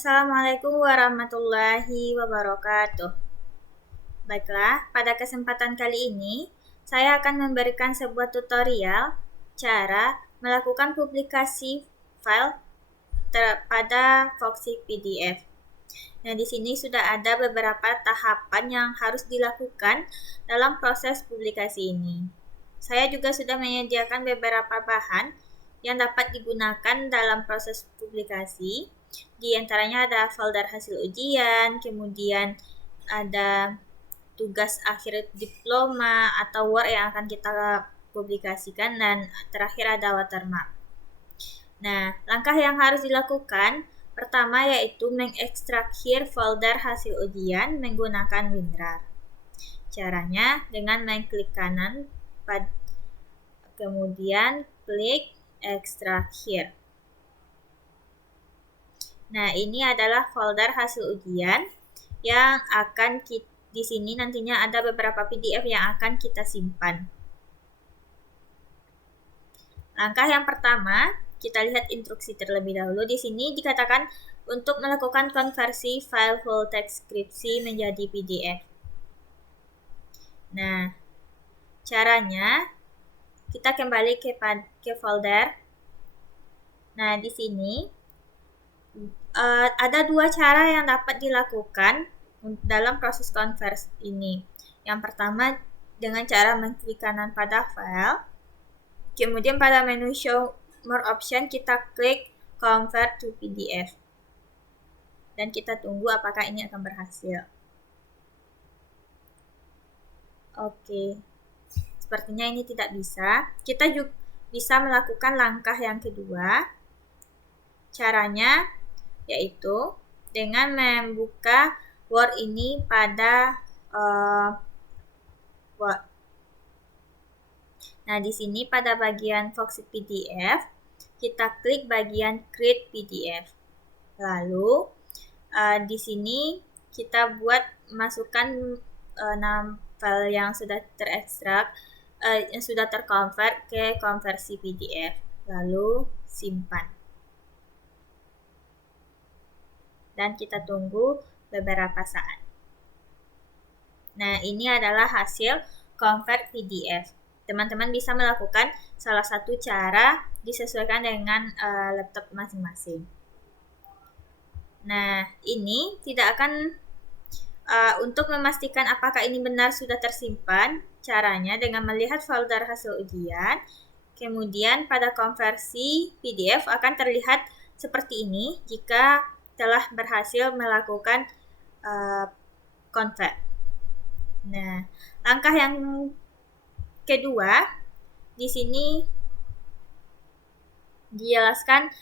Assalamualaikum warahmatullahi wabarakatuh. Baiklah, pada kesempatan kali ini, saya akan memberikan sebuah tutorial cara melakukan publikasi file pada Foxy PDF. Nah, di sini sudah ada beberapa tahapan yang harus dilakukan dalam proses publikasi ini. Saya juga sudah menyediakan beberapa bahan yang dapat digunakan dalam proses publikasi. Di antaranya ada folder hasil ujian, kemudian ada tugas akhir diploma atau work yang akan kita publikasikan, dan terakhir ada watermark. Nah, langkah yang harus dilakukan pertama yaitu mengekstrakir folder hasil ujian menggunakan WinRAR. Caranya dengan mengklik kanan, kemudian klik ekstrakir. Nah, ini adalah folder hasil ujian yang akan di sini nantinya ada beberapa PDF yang akan kita simpan. Langkah yang pertama, kita lihat instruksi terlebih dahulu. Di sini dikatakan untuk melakukan konversi file full text skripsi menjadi PDF. Nah, caranya kita kembali ke folder. Nah, di sini ada dua cara yang dapat dilakukan dalam proses konversi ini. Yang pertama dengan cara mengklik kanan pada file, kemudian pada menu show more option kita klik convert to PDF, dan kita tunggu apakah ini akan berhasil. Oke, sepertinya ini tidak bisa. Kita juga bisa melakukan langkah yang kedua. Caranya yaitu dengan membuka Word ini pada Word. Nah, di sini pada bagian Foxy PDF, kita klik bagian Create PDF. Lalu di sini kita masukkan 6 file yang sudah terekstrak, yang sudah terkonvert ke konversi PDF. Lalu simpan. Dan kita tunggu beberapa saat. Nah, ini adalah hasil convert PDF. Teman-teman bisa melakukan salah satu cara disesuaikan dengan laptop masing-masing. Nah, ini tidak akan untuk memastikan apakah ini benar sudah tersimpan, caranya dengan melihat folder hasil ujian, kemudian pada konversi PDF akan terlihat seperti ini jika telah berhasil melakukan convert. Nah, langkah yang kedua di sini dijelaskan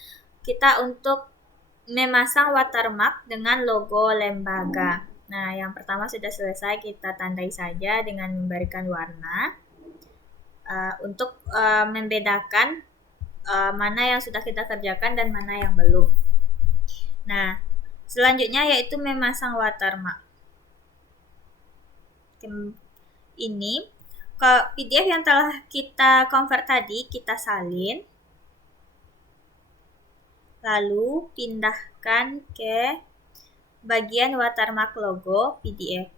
kita untuk memasang watermark dengan logo lembaga. Nah, yang pertama sudah selesai, kita tandai saja dengan memberikan warna untuk membedakan mana yang sudah kita kerjakan dan mana yang belum. Nah, selanjutnya yaitu memasang watermark. Ini ke PDF yang telah kita convert tadi, kita salin. Lalu pindahkan ke bagian watermark logo PDF.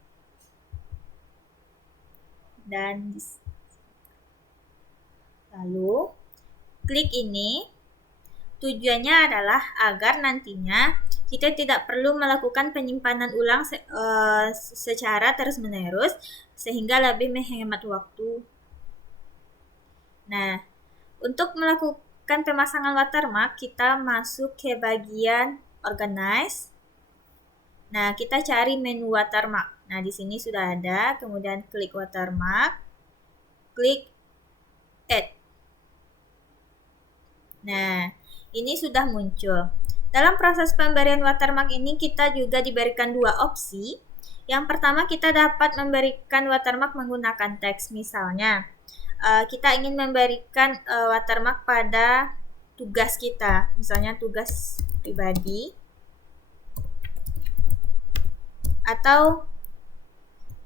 Dan lalu klik ini. Tujuannya adalah agar nantinya kita tidak perlu melakukan penyimpanan ulang secara terus-menerus, sehingga lebih menghemat waktu. Nah, untuk melakukan pemasangan watermark, kita masuk ke bagian Organize. Nah, kita cari menu watermark. Nah, di sini sudah ada, kemudian klik watermark, klik Add. Nah, ini sudah muncul. Dalam proses pemberian watermark ini kita juga diberikan dua opsi. Yang pertama, kita dapat memberikan watermark menggunakan teks. Misalnya, kita ingin memberikan watermark pada tugas kita, misalnya tugas pribadi, atau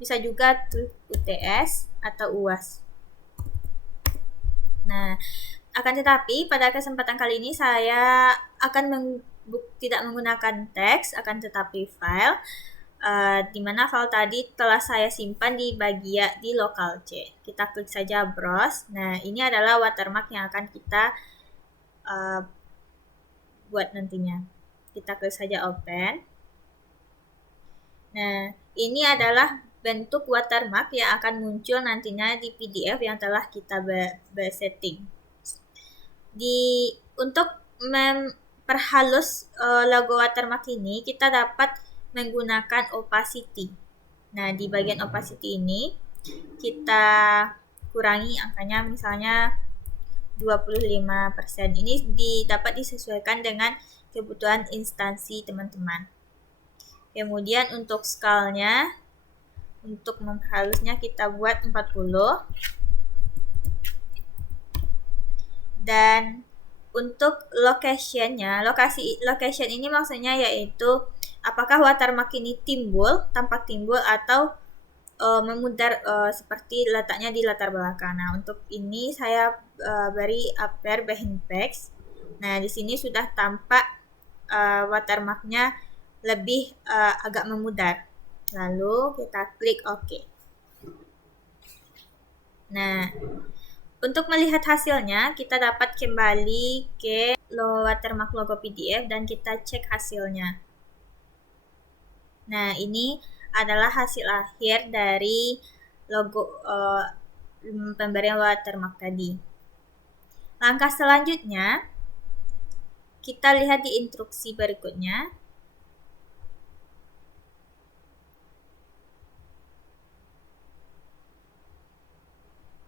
bisa juga UTS atau UAS. Nah, akan tetapi pada kesempatan kali ini saya akan tidak menggunakan teks, akan tetapi file, di mana file tadi telah saya simpan di bagian di local C. Kita klik saja browse. Nah, ini adalah watermark yang akan kita buat nantinya. Kita klik saja open. Nah, ini adalah bentuk watermark yang akan muncul nantinya di PDF yang telah kita setting. Untuk memperhalus logo watermark ini, kita dapat menggunakan opacity. Nah, di bagian opacity ini kita kurangi angkanya, misalnya 25%. Ini dapat disesuaikan dengan kebutuhan instansi teman-teman. Kemudian untuk scale-nya, untuk memperhalusnya kita buat 40. Dan untuk location-nya, location ini maksudnya yaitu apakah watermark ini tampak timbul atau memudar seperti letaknya di latar belakang. Nah, untuk ini saya beri upper behind text. Nah, di sini sudah tampak watermarknya lebih agak memudar. Lalu kita klik OK. Nah, untuk melihat hasilnya, kita dapat kembali ke watermark logo PDF dan kita cek hasilnya. Nah, ini adalah hasil akhir dari logo pemberian watermark tadi. Langkah selanjutnya, kita lihat di instruksi berikutnya.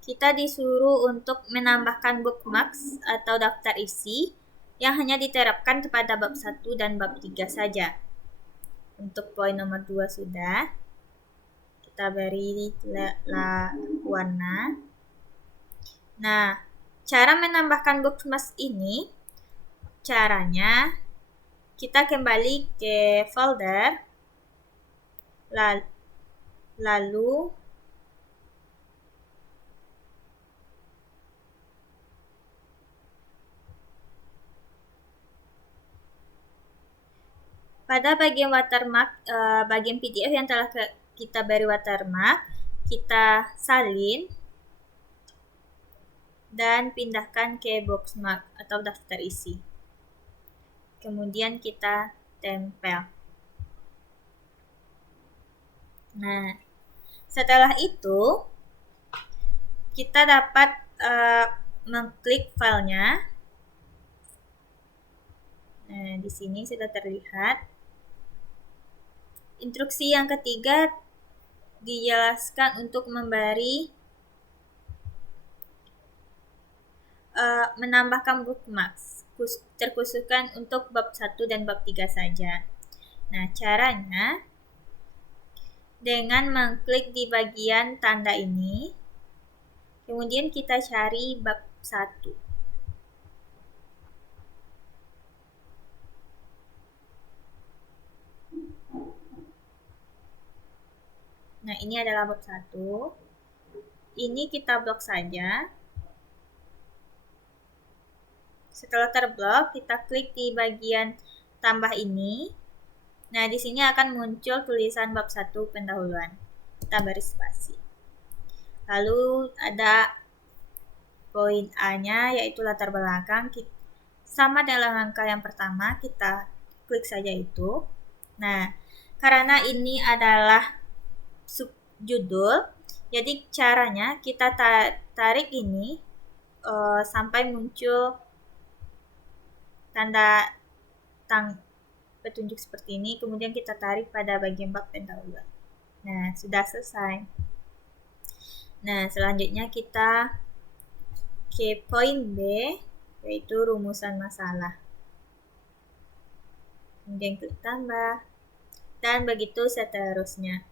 Kita disuruh untuk menambahkan bookmarks atau daftar isi yang hanya diterapkan kepada bab 1 dan bab 3 saja. Untuk poin nomor 2 sudah. Kita beri warna. Nah, cara menambahkan bookmarks ini, caranya kita kembali ke folder, lalu pada bagian watermark, bagian PDF yang telah kita beri watermark, kita salin dan pindahkan ke bookmark atau daftar isi. Kemudian kita tempel. Nah, setelah itu kita dapat mengklik filenya. Nah, di sini sudah terlihat. Instruksi yang ketiga dijelaskan untuk menambahkan bookmarks, terkhususkan untuk bab 1 dan bab 3 saja. Nah, caranya dengan mengklik di bagian tanda ini, kemudian kita cari bab 1. Nah, ini adalah bab 1. Ini kita blok saja. Setelah terblok, kita klik di bagian tambah ini. Nah, di sini akan muncul tulisan bab 1 pendahuluan. Kita beri spasi. Lalu ada poin A-nya, yaitu latar belakang. Sama dengan langkah yang pertama, kita klik saja itu. Nah, karena ini adalah subjudul, jadi caranya kita tarik ini sampai muncul tanda petunjuk seperti ini, kemudian kita tarik pada bagian bab pendahuluan. Nah, sudah selesai. Nah, selanjutnya kita ke poin B, yaitu rumusan masalah. Kemudian klik tambah, dan begitu seterusnya.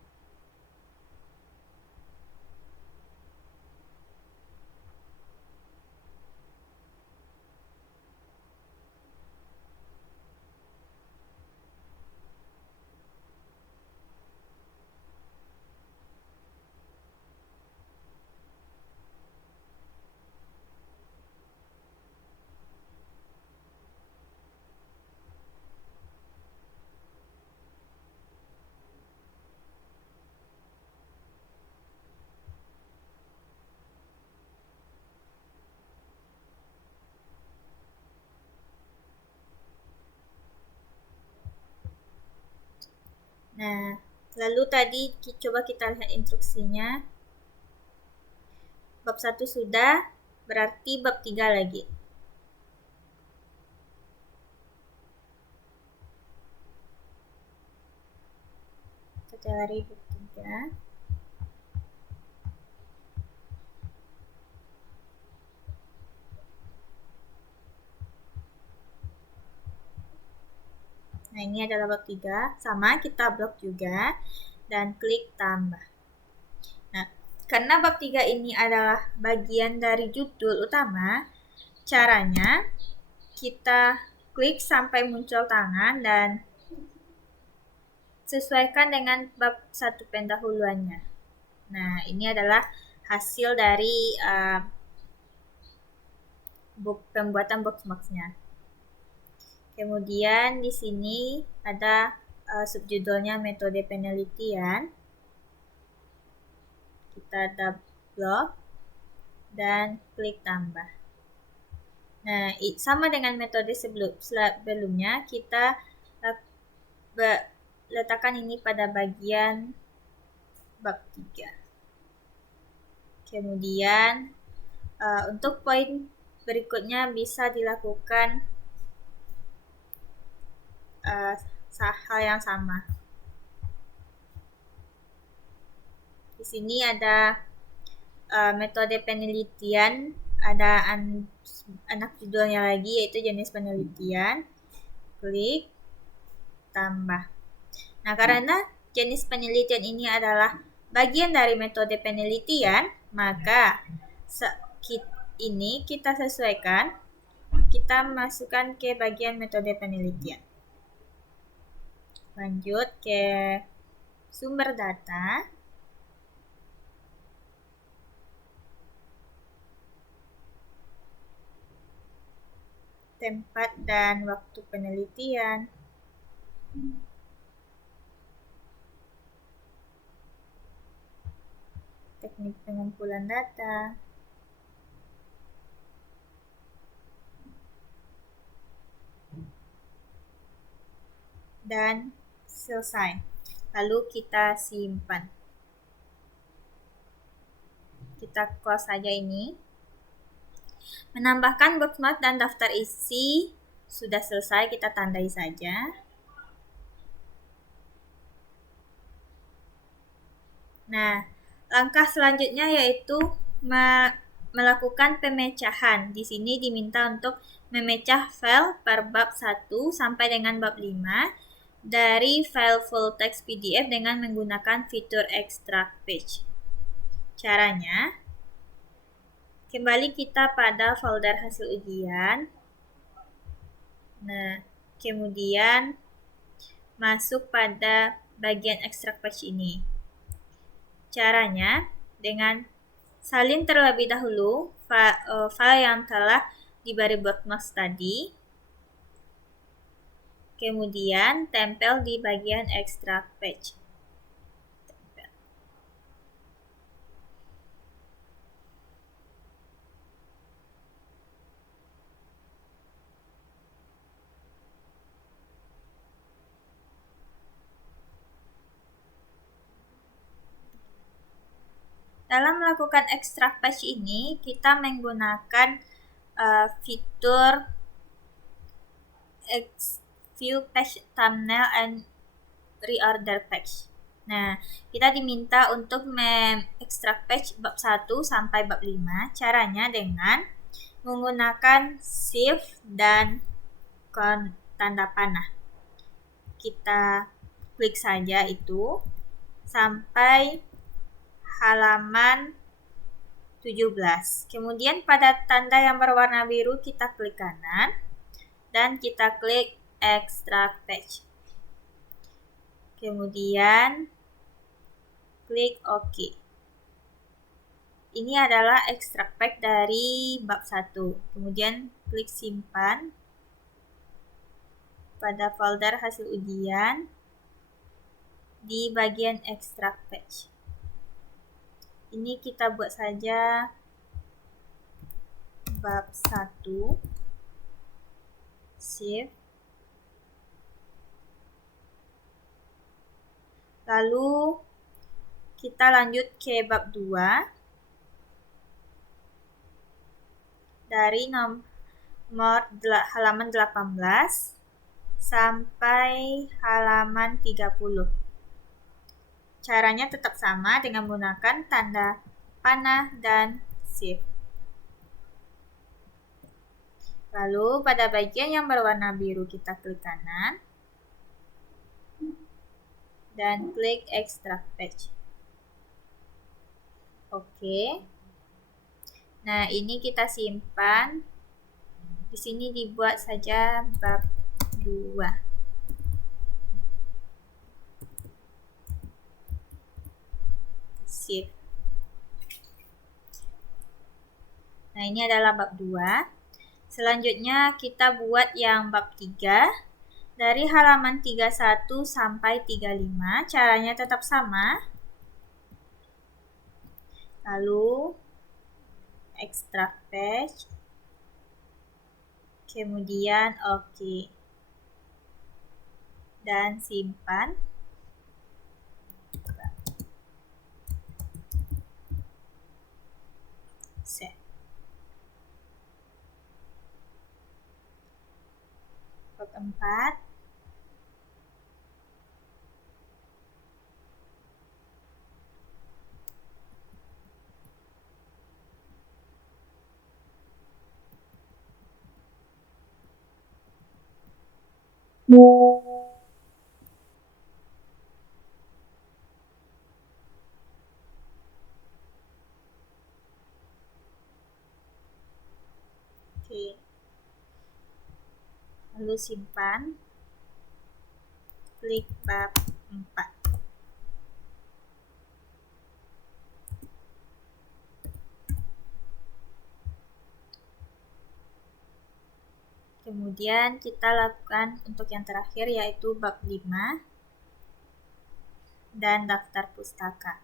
Nah, lalu tadi coba kita lihat instruksinya. Bab 1 sudah, berarti bab 3 lagi. Kita cari bab 3. Nah, ini adalah bab 3. Sama, kita blok juga dan klik tambah. Nah, karena bab 3 ini adalah bagian dari judul utama, caranya kita klik sampai muncul tangan dan sesuaikan dengan bab 1 pendahuluannya. Nah, ini adalah hasil dari pembuatan bookmarksnya. Kemudian di sini ada subjudulnya metode penelitian. Kita double dan klik tambah. Nah, sama dengan metode sebelumnya, kita letakkan ini pada bagian bab 3. Kemudian untuk poin berikutnya bisa dilakukan hal yang sama. Di sini ada metode penelitian, ada anak judulnya lagi yaitu jenis penelitian. Klik tambah. Nah, karena jenis penelitian ini adalah bagian dari metode penelitian, maka ini kita sesuaikan, kita masukkan ke bagian metode penelitian. Lanjut ke sumber data. Tempat dan waktu penelitian. Teknik pengumpulan data. Dan selesai. Lalu kita simpan. Kita close saja ini. Menambahkan bookmark dan daftar isi sudah selesai, kita tandai saja. Nah, langkah selanjutnya yaitu melakukan pemecahan. Di sini diminta untuk memecah file per bab 1 sampai dengan bab 5 dari file full text PDF dengan menggunakan fitur extract page. Caranya, kembali kita pada folder hasil ujian. Nah, kemudian masuk pada bagian extract page ini. Caranya, dengan salin terlebih dahulu file yang telah diberi bookmarks tadi. Kemudian tempel di bagian extract page. Dalam melakukan extract page ini, kita menggunakan fitur view page thumbnail and reorder page. Nah, kita diminta untuk mengekstrak page bab 1 sampai bab 5. Caranya dengan menggunakan shift dan tanda panah. Kita klik saja itu sampai halaman 17. Kemudian pada tanda yang berwarna biru kita klik kanan dan kita klik extract page. Kemudian klik OK. Ini adalah extract page dari bab 1. Kemudian klik simpan pada folder hasil ujian di bagian extract page. Ini kita buat saja bab 1. Save. Lalu kita lanjut ke bab 2 dari nomor halaman 18 sampai halaman 30. Caranya tetap sama dengan menggunakan tanda panah dan shift. Lalu pada bagian yang berwarna biru kita klik kanan dan klik extract page. Oke. Nah, ini kita simpan. Di sini dibuat saja bab 2. Save. Nah, ini adalah bab 2. Selanjutnya kita buat yang bab 3 dari halaman 31 sampai 35. Caranya tetap sama. Lalu extract page. Kemudian oke. Dan simpan. Save. Bab 4. Oke. Lalu simpan. Klik bab 4. Kemudian kita lakukan untuk yang terakhir yaitu bab 5 dan daftar pustaka.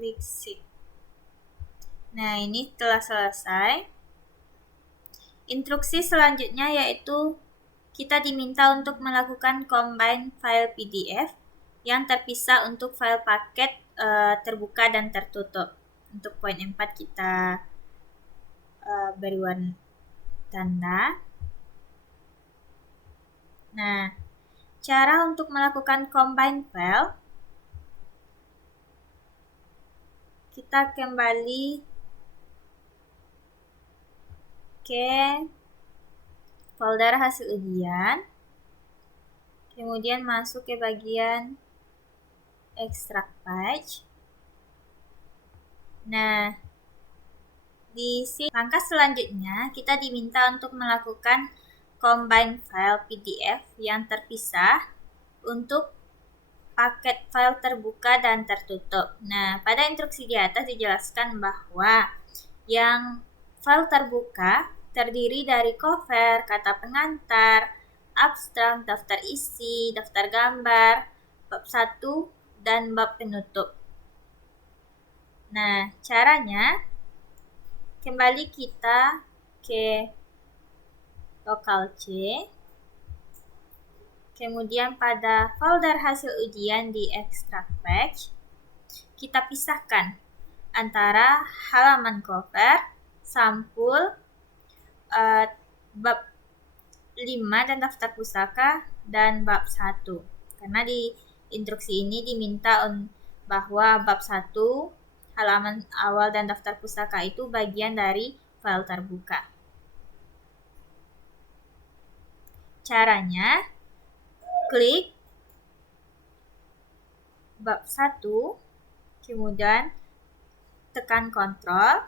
Klik save. Nah, ini telah selesai. Instruksi selanjutnya yaitu kita diminta untuk melakukan combine file PDF yang terpisah untuk file paket terbuka dan tertutup. Untuk poin 4 kita beri warna tanda. Nah, cara untuk melakukan combine file, kita kembali ke folder hasil ujian, kemudian masuk ke bagian extract page. Nah, di sini langkah selanjutnya kita diminta untuk melakukan combine file PDF yang terpisah untuk paket file terbuka dan tertutup. Nah, pada instruksi di atas dijelaskan bahwa yang file terbuka terdiri dari cover, kata pengantar, abstrak, daftar isi, daftar gambar, bab 1, dan bab penutup. Nah, caranya kembali kita ke lokal C. Kemudian pada folder hasil ujian di extract page, kita pisahkan antara halaman cover, sampul, bab 5 dan daftar pustaka, dan bab 1. Karena di instruksi ini diminta bahwa bab 1, halaman awal dan daftar pustaka itu bagian dari file terbuka. Caranya, klik bab 1, kemudian tekan Ctrl,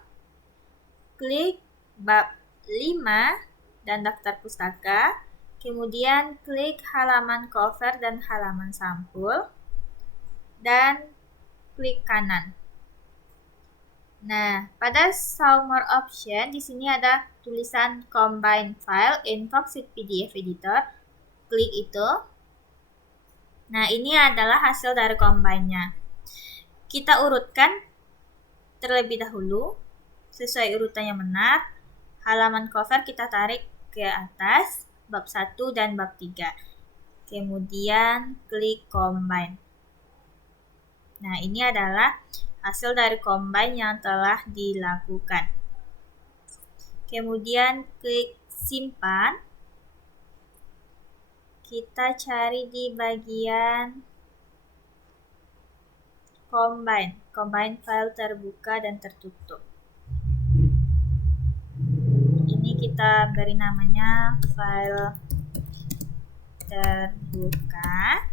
klik bab 5 dan daftar pustaka, kemudian klik halaman cover dan halaman sampul, dan klik kanan. Nah, pada Show More option di sini ada tulisan Combine File in Foxit PDF Editor. Klik itu. Nah, ini adalah hasil dari combine-nya. Kita urutkan terlebih dahulu sesuai urutan yang benar. Halaman cover kita tarik ke atas, bab 1 dan bab 3. Kemudian klik combine. Nah, ini adalah hasil dari combine yang telah dilakukan. Kemudian klik simpan. Kita cari di bagian combine file terbuka dan tertutup. Ini kita beri namanya file terbuka,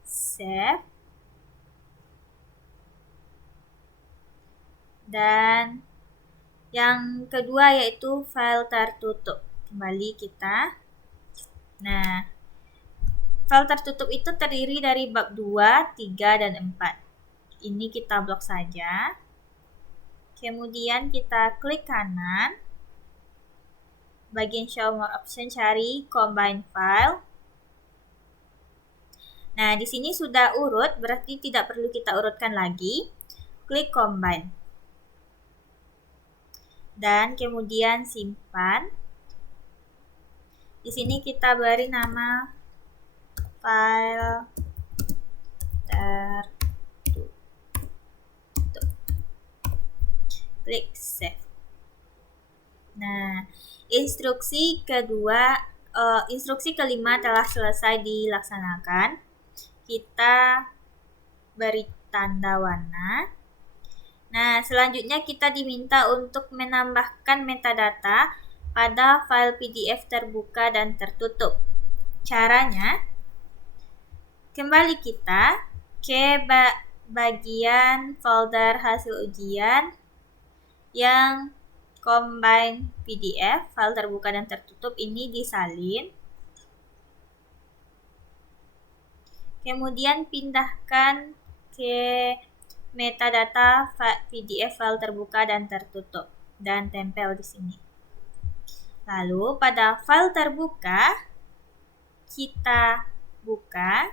save, dan yang kedua yaitu file tertutup. Kembali kita. Nah, file tertutup itu terdiri dari bab 2, 3, dan 4. Ini kita blok saja. Kemudian kita klik kanan. Bagian Show More option cari Combine File. Nah, di sini sudah urut, berarti tidak perlu kita urutkan lagi. Klik Combine. Dan kemudian simpan. Di sini kita beri nama file tertutup. Klik save. Nah, instruksi kelima telah selesai dilaksanakan. Kita beri tanda warna. Nah, selanjutnya kita diminta untuk menambahkan metadata pada file PDF terbuka dan tertutup. Caranya, kembali kita ke bagian folder hasil ujian yang combine PDF, file terbuka dan tertutup ini disalin. Kemudian pindahkan ke metadata PDF file terbuka dan tertutup dan tempel di sini. Lalu pada file terbuka kita buka.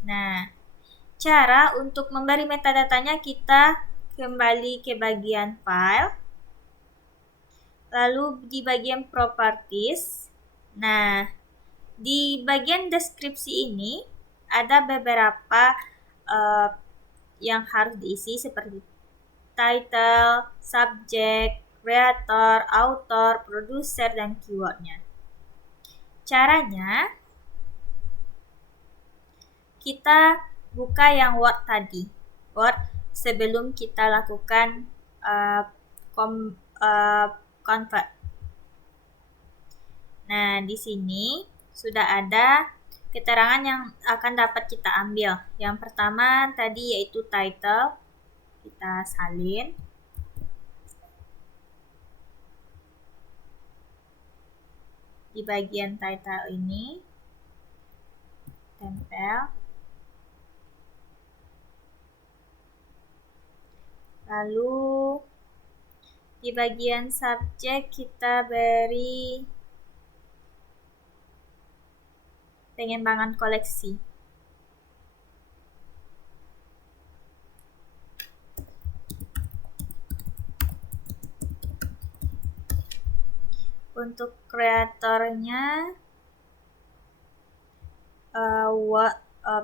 Nah, cara untuk memberi metadatanya kita kembali ke bagian file. Lalu di bagian properties. Nah, di bagian deskripsi ini ada beberapa yang harus diisi seperti title, subject, creator, author, producer, dan keywordnya. Caranya, kita buka yang Word tadi. Word sebelum kita lakukan convert. Nah, di sini sudah ada keterangan yang akan dapat kita ambil. Yang pertama tadi yaitu title. Kita salin. Di bagian title ini tempel. Lalu di bagian subjek kita beri pengembangan koleksi. Untuk kreatornya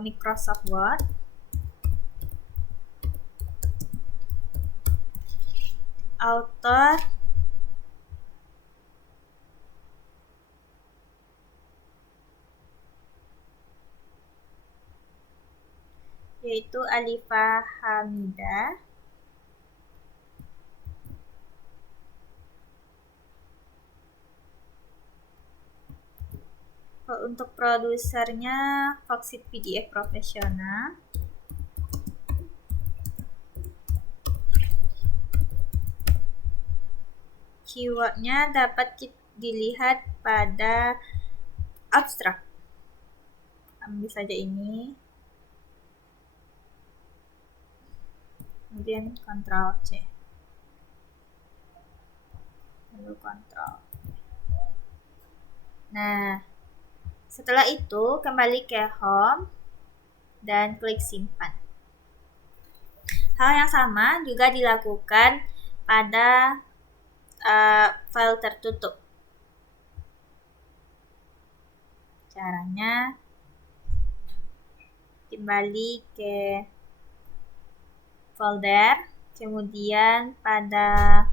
Microsoft Word. Author yaitu Alifa Hamidah. Untuk produsernya Foxit PDF Profesional. Keywordnya dapat dilihat pada abstrak. Ambil saja ini. kemudian Ctrl C, lalu Ctrl. Nah, setelah itu kembali ke Home dan klik simpan. Hal yang sama juga dilakukan pada file tertutup. Caranya kembali ke folder, kemudian pada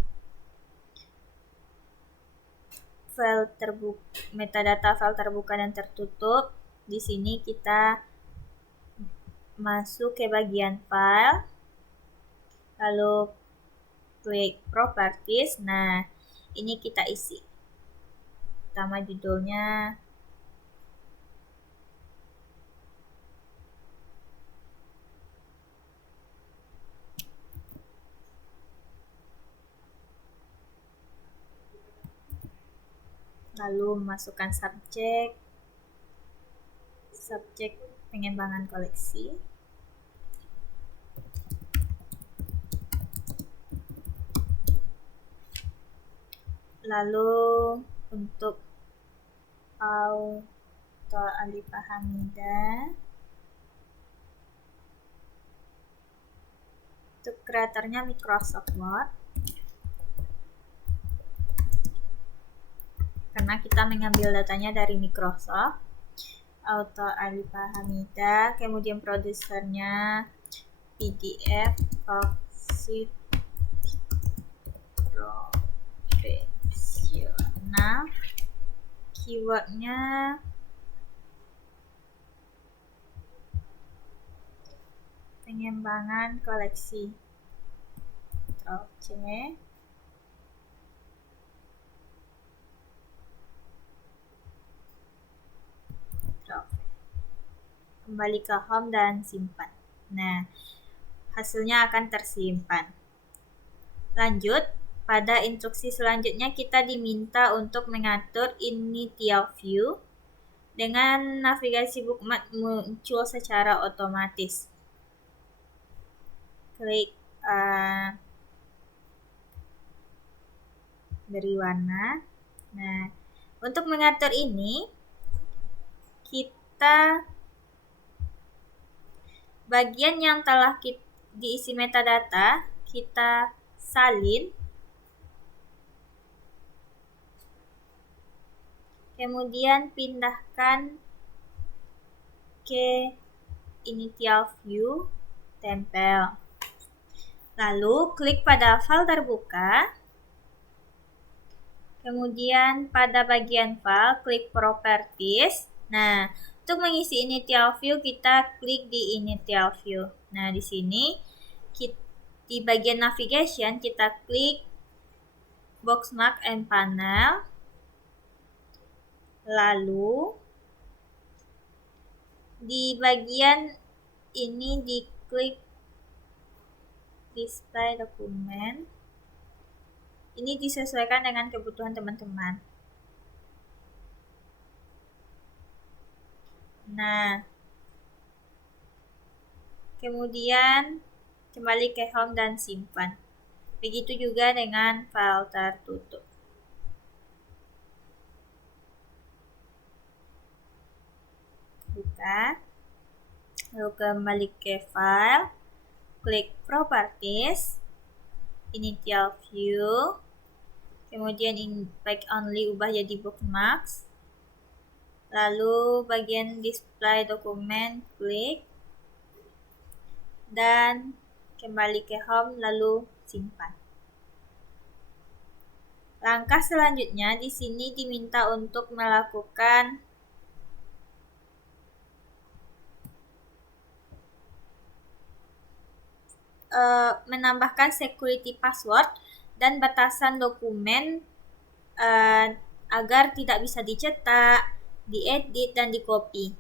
file terbuka, metadata file terbuka dan tertutup. Di sini kita masuk ke bagian file, lalu klik properties. Nah, ini kita isi. Pertama judulnya, lalu masukkan subjek pengembangan koleksi, lalu untuk auto Alifah Hamidah, untuk kreatornya Microsoft Word, karena kita mengambil datanya dari Microsoft. Auto Alifah Hamidah, kemudian produsernya PDF Foxit Professional, keywordnya pengembangan koleksi. Ctrl C, kembali ke home dan simpan. Nah, hasilnya akan tersimpan. Lanjut, pada instruksi selanjutnya kita diminta untuk mengatur initial view dengan navigasi bookmark muncul secara otomatis. Klik beri warna. Nah, untuk mengatur ini, kita bagian yang telah diisi metadata, kita salin, kemudian pindahkan ke initial view, tempel. Lalu klik pada file terbuka, kemudian pada bagian file klik properties. Nah, untuk mengisi initial view kita klik di initial view. Nah, di sini di bagian navigation kita klik bookmark and panel. Lalu di bagian ini diklik display dokumen. Ini disesuaikan dengan kebutuhan teman-teman. Nah, kemudian kembali ke home dan simpan. Begitu juga dengan file tertutup. Buka, lalu kembali ke file, klik properties, initial view, kemudian impact only ubah jadi bookmarks, lalu bagian display dokumen klik, dan kembali ke home lalu simpan. Langkah selanjutnya di sini diminta untuk melakukan menambahkan security password dan batasan dokumen agar tidak bisa dicetak, diedit, dan dicopy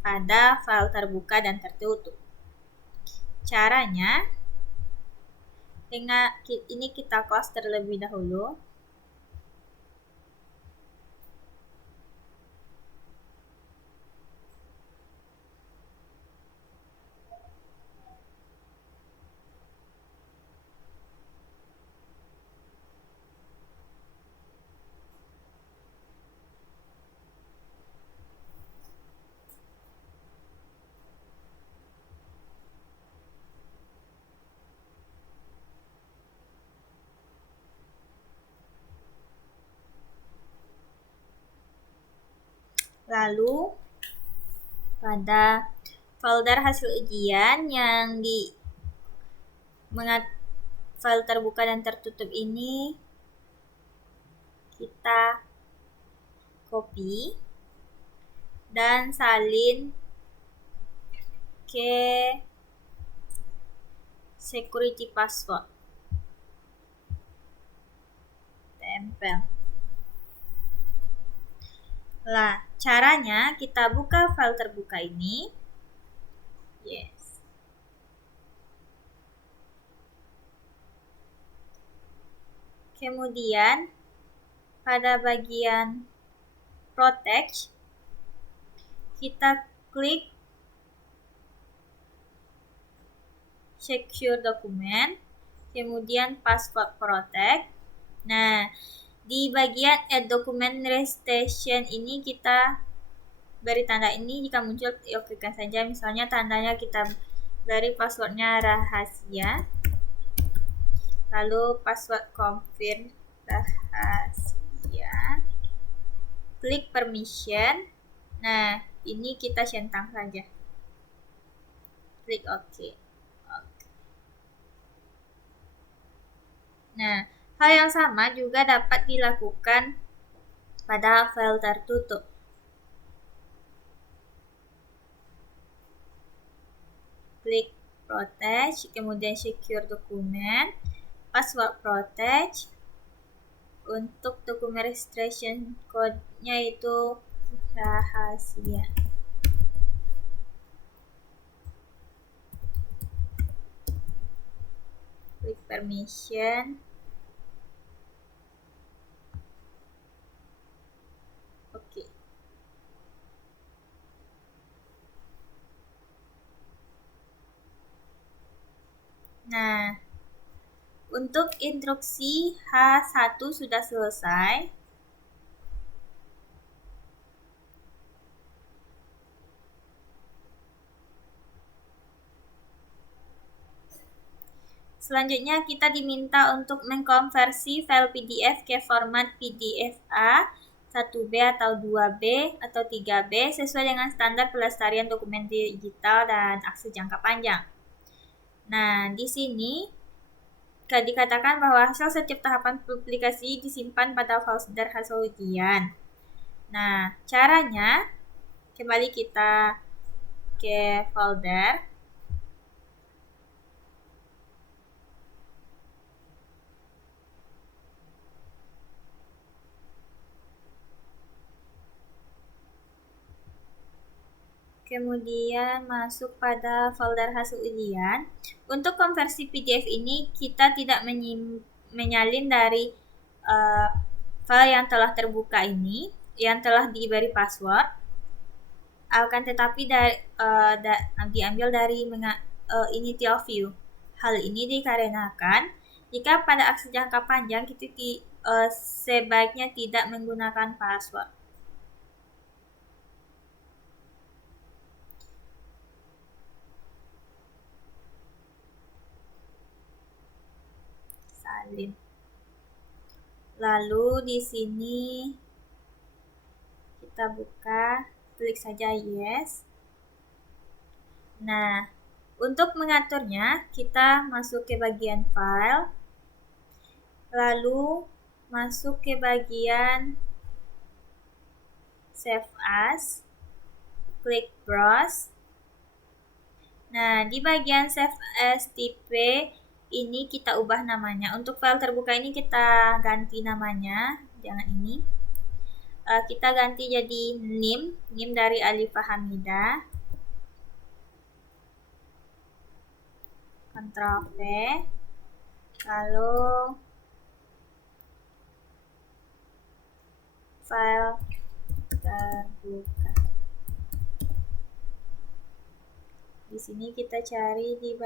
pada file terbuka dan tertutup. Caranya, dengan ini kita close terlebih dahulu. Lalu pada folder hasil ujian yang di file terbuka dan tertutup ini kita copy dan salin ke security password. Tempel. Lah, caranya kita buka file terbuka ini. Yes. Kemudian pada bagian protect kita klik secure document, kemudian password protect. Nah, di bagian add document registration ini kita beri tanda ini, jika muncul okekan saja, misalnya tandanya kita beri passwordnya rahasia, lalu password confirm rahasia, klik permission. Nah, ini kita centang saja, klik OK. Nah, hal yang sama juga dapat dilakukan pada file tertutup. Klik protect, kemudian secure document, password protect. Untuk dokumen registration code-nya itu rahasia. Klik permission. Oke. Nah, untuk instruksi H1 sudah selesai. Selanjutnya kita diminta untuk mengkonversi file PDF ke format PDF A, 1B atau 2B atau 3B sesuai dengan standar pelestarian dokumen digital dan akses jangka panjang. Nah, di sini dikatakan bahwa hasil setiap tahapan publikasi disimpan pada folder hasil ujian. Nah, caranya kembali kita ke folder. Kemudian masuk pada folder hasil ujian. Untuk konversi PDF ini kita tidak menyalin dari file yang telah terbuka ini, yang telah diberi password, akan tetapi diambil dari initial view. Hal ini dikarenakan jika pada akses jangka panjang kita sebaiknya tidak menggunakan password. Lalu di sini kita buka, klik saja yes. Nah, untuk mengaturnya kita masuk ke bagian file, lalu masuk ke bagian save as, klik browse. Nah, di bagian save as tipe ini kita ubah namanya. Untuk file terbuka ini kita ganti namanya, jangan ini. Kita ganti jadi NIM dari Alifah Hamidah. Ctrl V. Lalu file terbuka. Di sini kita cari di